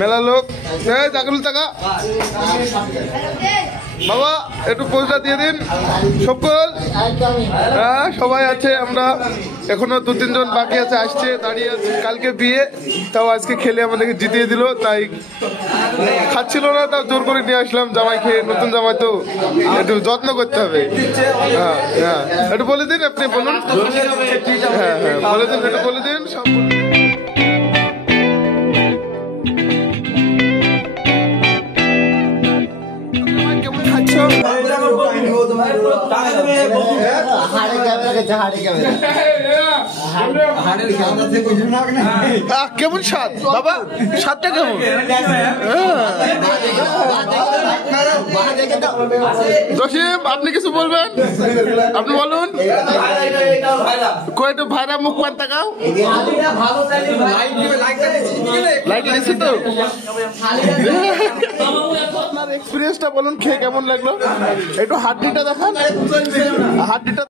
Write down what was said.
মেলা লোক জাগরুল টাকা বাবা একটু পোস্টটা দিয়ে দিন সকল। হ্যাঁ সবাই আছে, আমরা এখনো 2-3 জন বাকি আছে, আসছে দাঁড়িয়ে আছে। কালকে বিয়ে, তাও আজকে খেলে আমাদেরকে জিতিয়ে দিল, তাই খাচ্ছিল না, তাও জোর করে নিয়ে আসলাম। জামাই খেয়ে, নতুন জামাই তো একটু যত্ন করতে হবে। হ্যাঁ হ্যাঁ একটু বলে দিন, আপনি বলুন। হ্যাঁ হ্যাঁ বলে দিন, একটু বলে দিন সব। কেমন স্বাদ বাবা, স্বাদটা কেমন? জসিম আপনি কিছু বলবেন? আপনি বলুন। কয়টা ভাইরা মুখ পান তাকাও, লাইট দিয়েছি তো। আপনার এক্সপিরিয়েন্সটা বলুন, খেয়ে কেমন লাগলো? একটু হাড্ডিটা দেখান, হাড্ডিটা।